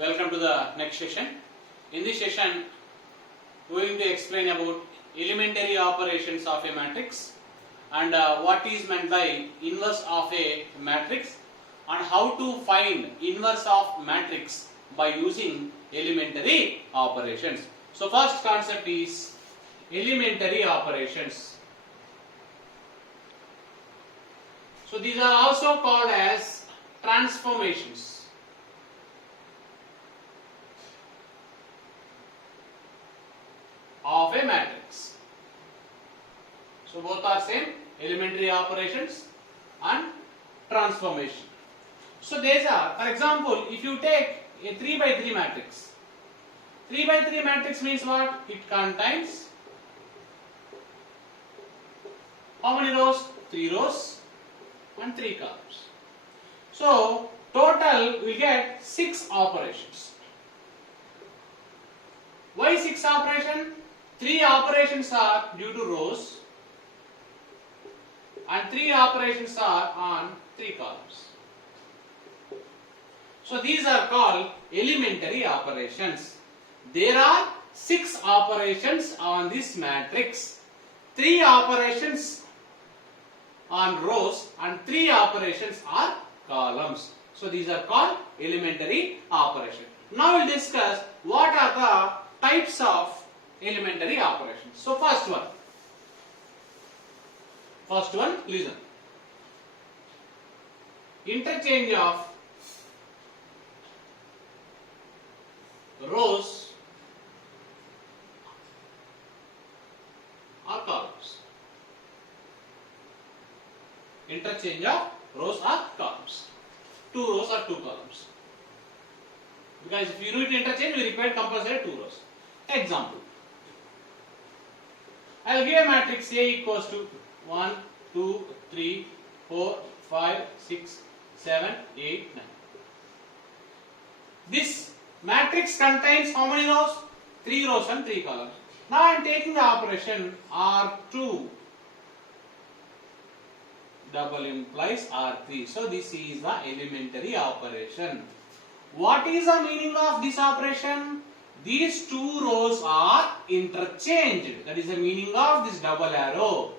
welcome to the next session. In this session, we are going to explain about elementary operations of a matrix and what is meant by inverse of a matrix and how to find inverse of matrix by using elementary operations. So first concept is elementary operations. So these are also called as transformations. Of a matrix. So both are same, elementary operations and transformation. So these are, for example, if you take a 3 by 3 matrix. 3 by 3 matrix means what? It contains how many rows? 3 rows and 3 columns. So total we get 6 operations. Why 6 operations? 3 operations are due to rows and 3 operations are on 3 columns. So these are called elementary operations. There are 6 operations on this matrix, 3 operations on rows and 3 operations are columns. So these are called elementary operations. Now we will discuss what are the types of elementary operations. So first one, listen. Interchange of rows or columns. Interchange of rows or columns. 2 rows or 2 columns. Because if you do it interchange, we require compulsory 2 rows. Example. I will give a matrix A equals to 1, 2, 3, 4, 5, 6, 7, 8, 9. This matrix contains how many rows? 3 rows and 3 columns. Now I am taking the operation R2 double implies R3. So this is the elementary operation. What is the meaning of this operation? These 2 rows are interchanged. That is the meaning of this double arrow.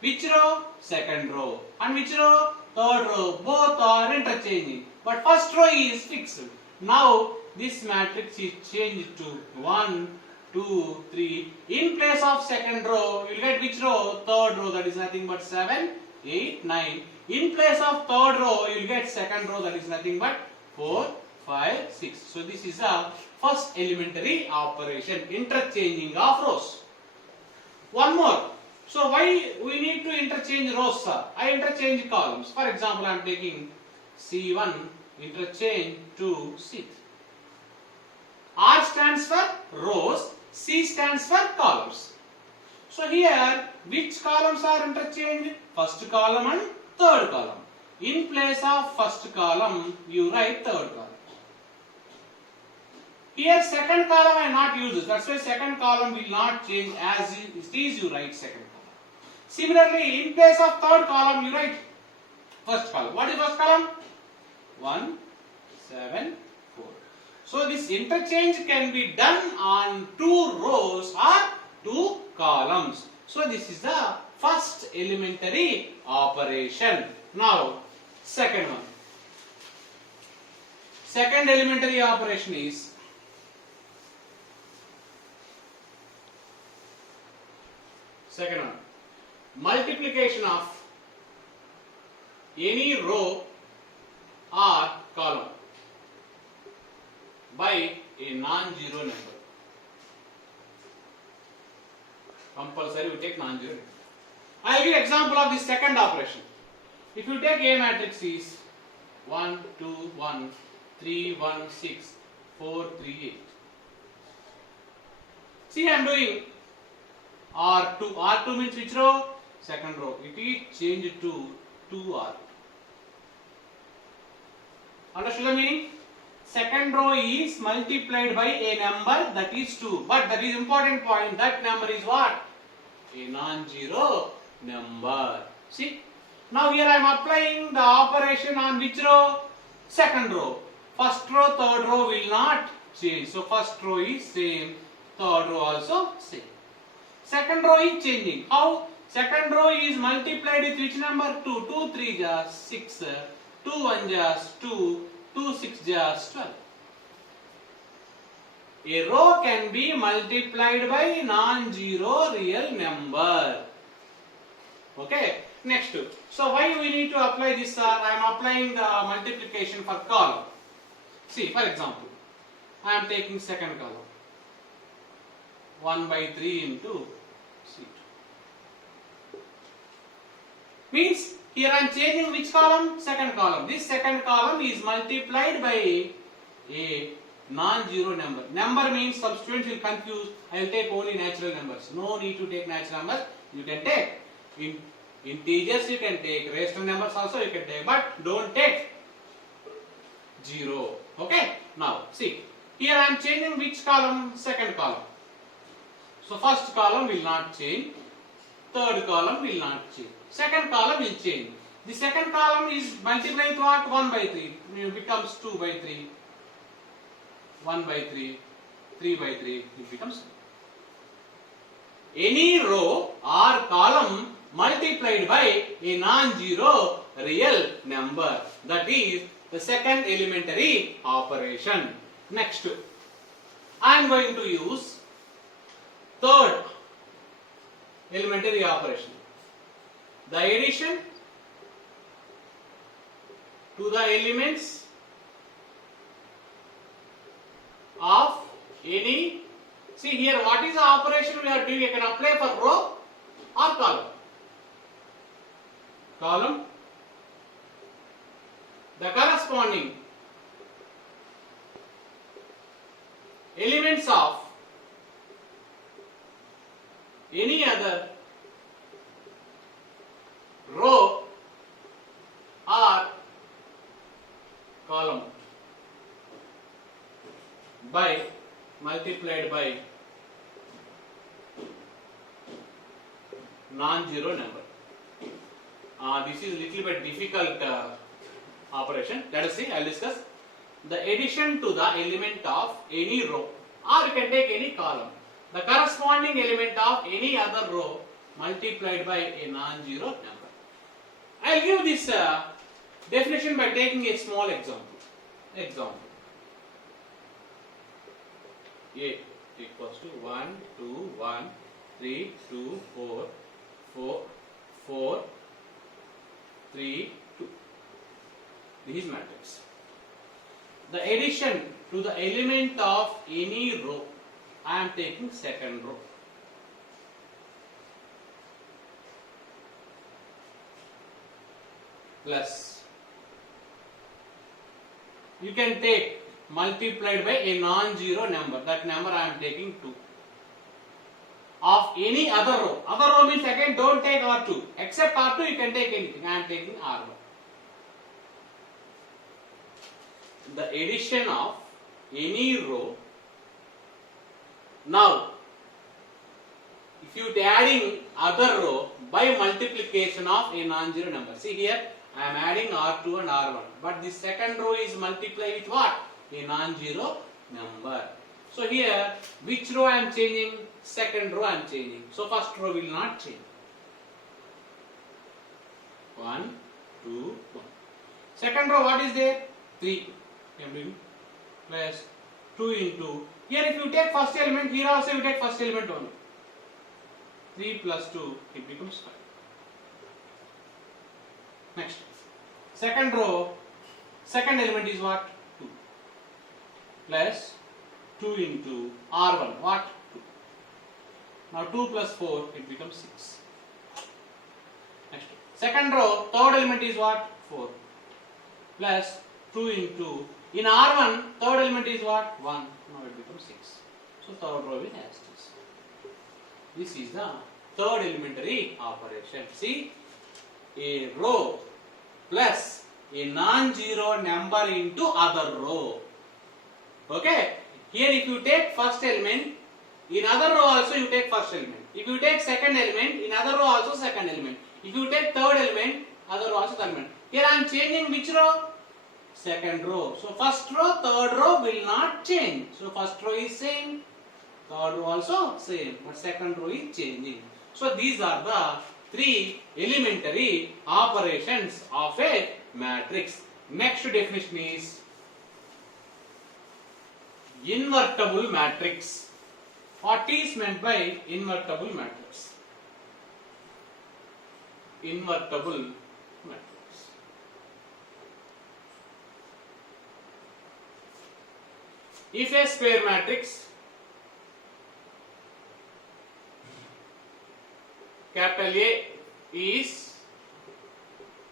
Which row? Second row. And which row? Third row. Both are interchanging. But first row is fixed. Now this matrix is changed to 1, 2, 3. In place of second row, you will get which row? Third row. That is nothing but 7, 8, 9. In place of third row, you will get second row. That is nothing but 4, 5, 6. So this is a first elementary operation, interchanging of rows. One more. So why we need to interchange rows, sir? I interchange columns. For example, I am taking C1 interchange to C3. R stands for rows, C stands for columns. So here, which columns are interchanged? First column and third column. In place of first column, you write third column. Here second column I not use this. That's why second column will not change as it is, you write second column. Similarly, in place of third column you write first column. What is first column? 1, 7, 4. So this interchange can be done on 2 rows or 2 columns. So this is the first elementary operation. Now second one. Second elementary operation is second one, multiplication of any row or column by a non-zero number. Compulsory we take non-zero number. I will give example of this second operation. If you take A matrix is 1, 2, 1, 3, 1, 6, 4, 3, 8. See, I am doing R2. R2 means which row? Second row. It is changed to 2R. Understood the meaning? Second row is multiplied by a number that is 2. But that is important point. That number is what? A non-zero number. See? Now here I am applying the operation on which row? Second row. First row, third row will not change. So first row is same, third row also same. Second row is changing. How? Second row is multiplied with which number? 2. 2 3 just 6. 2 1 just 2. 2 6 just 12. A row can be multiplied by non-zero real number. Okay. Next. So why we need to apply this? I am applying the multiplication for column. See, for example, I am taking second column. 1 by 3 into C2. Means here I am changing which column? Second column. This second column is multiplied by a non-zero number. Number means some students will confuse. I will take only natural numbers. No need to take natural numbers. You can take integers, you can take rational numbers also you can take, but don't take 0. Okay. Now see, here I am changing which column? Second column. So first column will not change. Third column will not change. Second column will change. The second column is multiplied with what? 1 by 3. It becomes 2 by 3. 1 by 3. 3 by 3. It becomes. Any row or column multiplied by a non-zero real number. That is the second elementary operation. Next, I am going to use third elementary operation. The addition to the elements of any. See here, what is the operation we are doing? You can apply for row or column. Column. The corresponding elements of any other row or column by multiplied by non-zero number. This is little bit difficult operation. Let us see. I will discuss the addition to the element of any row, or you can take any column. The corresponding element of any other row multiplied by a non-zero number. I will give this definition by taking a small example. A equals to 1, 2, 1, 3, 2, 4, 4, 4, 3, 2. This is matrix. The addition to the element of any row, I am taking second row. Plus, you can take multiplied by a non-zero number. That number I am taking 2. Of any other row. Other row means again don't take R2. Except R2 you can take anything. I am taking R1. The addition of any row. Now, if you adding other row by multiplication of a non-zero number. See here, I am adding R2 and R1. But the second row is multiplied with what? A non-zero number. So here, which row I am changing? Second row I am changing. So first row will not change. 1, 2, 1. Second row what is there? 3. I am doing plus 2 into. Here if you take first element, here also you take first element only. 3 plus 2, it becomes 5. Next. Second row, second element is what? 2. Plus 2 into R1, what? 2. Now 2 plus 4, it becomes 6. Next. Second row, third element is what? 4. Plus 2 into, in R1, third element is what? 1. Now it becomes 6. So third row is as it is. This is the third elementary operation. See, a row plus a non-zero number into other row. Okay. Here if you take first element, in other row also you take first element. If you take second element, in other row also second element. If you take third element, other row also third element. Here I am changing which row? second row. So first row, third row will not change. So first row is same, third row also same, but second row is changing. So these are the three elementary operations of a matrix. Next definition is invertible matrix. What is meant by invertible matrix? Invertible matrix. If a square matrix capital A is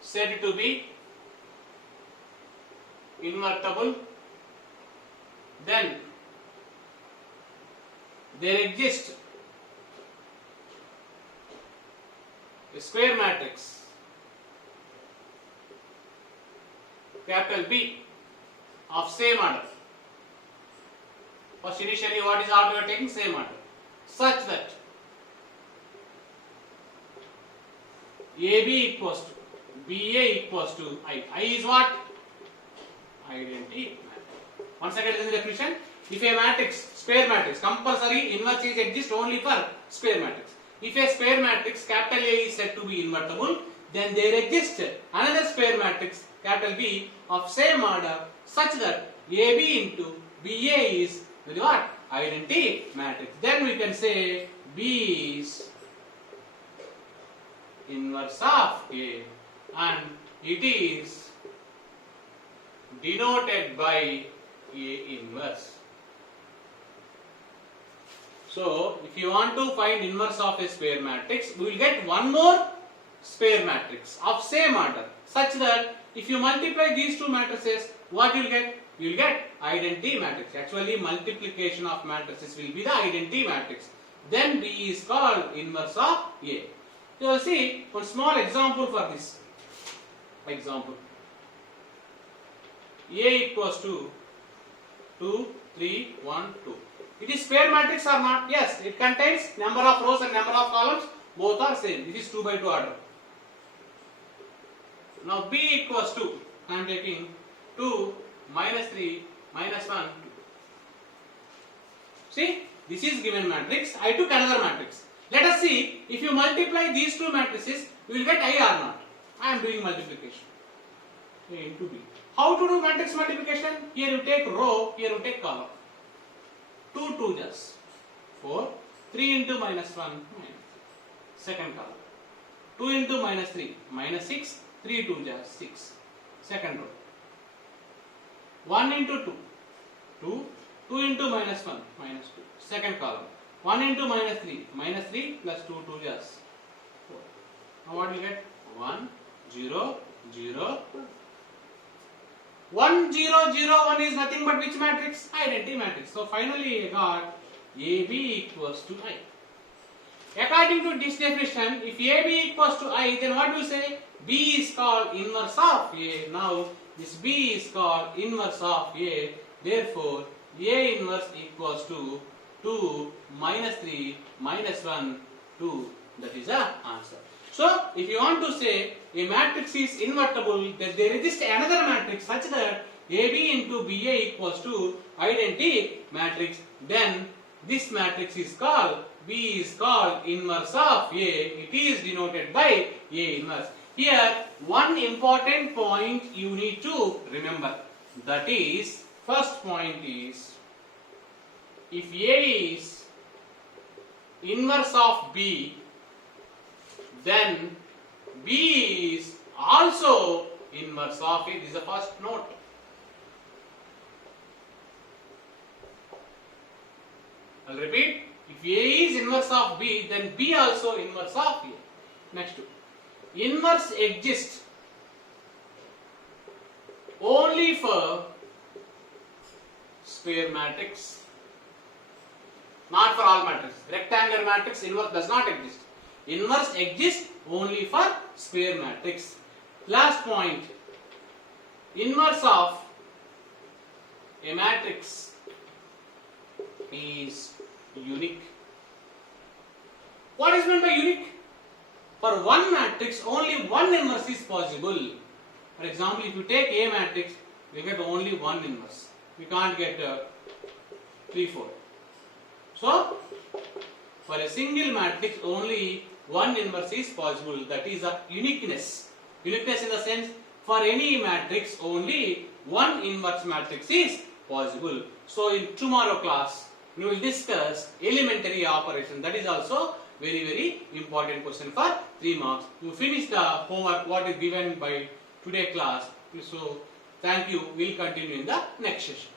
said to be invertible, then there exists a square matrix capital B of same order. First, initially, what is order we are taking? Same order, such that AB equals to BA equals to I. I is what? Identity matrix. Once again, this is the definition. If a matrix, square matrix, compulsory inverse is exist only for square matrix. If a square matrix capital A is said to be invertible, then there exists another square matrix capital B of same order such that AB into BA is what? Identity matrix. Then we can say B is inverse of A and it is denoted by A inverse. So, if you want to find inverse of a square matrix, we will get one more square matrix of same order such that if you multiply these two matrices, what you will get? You will get identity matrix. Actually, multiplication of matrices will be the identity matrix. Then B is called inverse of A. You will see one small example for this. Example. A equals to 2, 3, 1, 2. It is square matrix or not? Yes, it contains number of rows and number of columns. Both are same. It is 2 by 2 order. Now B equals to, I am taking 2 minus 3 minus 1. 2. See, this is given matrix. I took another matrix. Let us see, if you multiply these two matrices, you will get I or not. I am doing multiplication. A into B. How to do matrix multiplication? Here you take row, here you take column. 2 2 just 4, 3 into minus 1 minus. Second column. 2 into minus 3 minus 6, 3 2 just 6. Second row. 1 into 2, 2, 2 into minus 1 minus 2. Second column. 1 into minus 3 plus 2 2 just 4. Now what you get? 1 0 0 1 0 0 1 is nothing but which matrix? Identity matrix. So finally I got AB equals to I. According to this definition, if AB equals to I, then what do you say? B is called inverse of A. Now this B is called inverse of A. Therefore A inverse equals to 2 minus 3 minus 1 2. That is the answer. So if you want to say a matrix is invertible, then there exists another matrix such that AB into BA equals to identity matrix, then this matrix is called, B is called inverse of A. It is denoted by A inverse. Here one important point you need to remember. That is, first point is, if A is inverse of B, then B is also inverse of it. This is the first note. I'll repeat. If A is inverse of B, then B also inverse of A. Next, inverse exists only for square matrix, not for all matrices. Rectangular matrix inverse does not exist. Inverse exists only for square matrix. Last point, inverse of a matrix is unique. What is meant by unique? For one matrix, only one inverse is possible. For example, if you take A matrix, We get only 1 inverse. We can't get 3, 4. So, for a single matrix, only 1 inverse is possible. That is a uniqueness. Uniqueness in the sense, for any matrix, only 1 inverse matrix is possible. So, in tomorrow class, we will discuss elementary operation. That is also very important question for 3 marks. You finish the homework what is given by today class. So, thank you. We will continue in the next session.